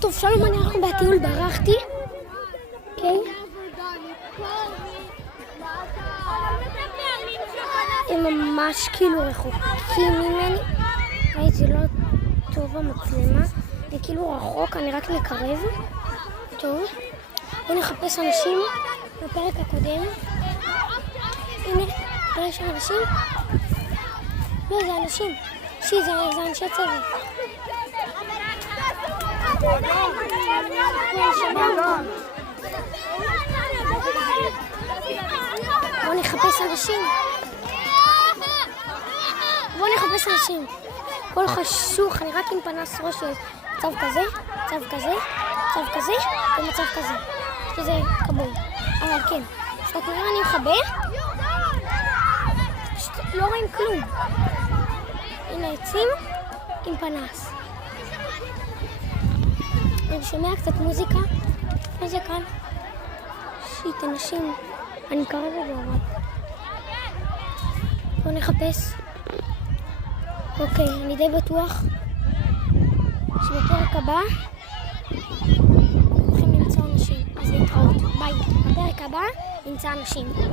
טוב, שלום, אנחנו בטיול, ברחתי. אוקיי? הם ממש כאילו רחוקים ממני. זה לא טוב המצלמה. זה כאילו רחוק, אני רק מקרב. טוב. בואו נחפש אנשים בפרק הקודם. הנה, יש אנשים. לא, זה אנשים. זה אנשי צוות. בואו נחפש אנשים. הכל חשוך, אני רק עם פנס ראש צו כזה, ומצב כזה. שזה כבוי. אבל כן, אז נראה אני מחבר. לא רואים כלום. הנה עצים עם פנס. אני שומע קצת מוזיקה. מה זה כאן? שיט, אנשים. אני מקרב את זה אבל. בואו נחפש. אוקיי, אני די בטוח שבפרק הבא הולכים למצוא אנשים. אז להתראות. ביי. בפרק הבא נמצא אנשים.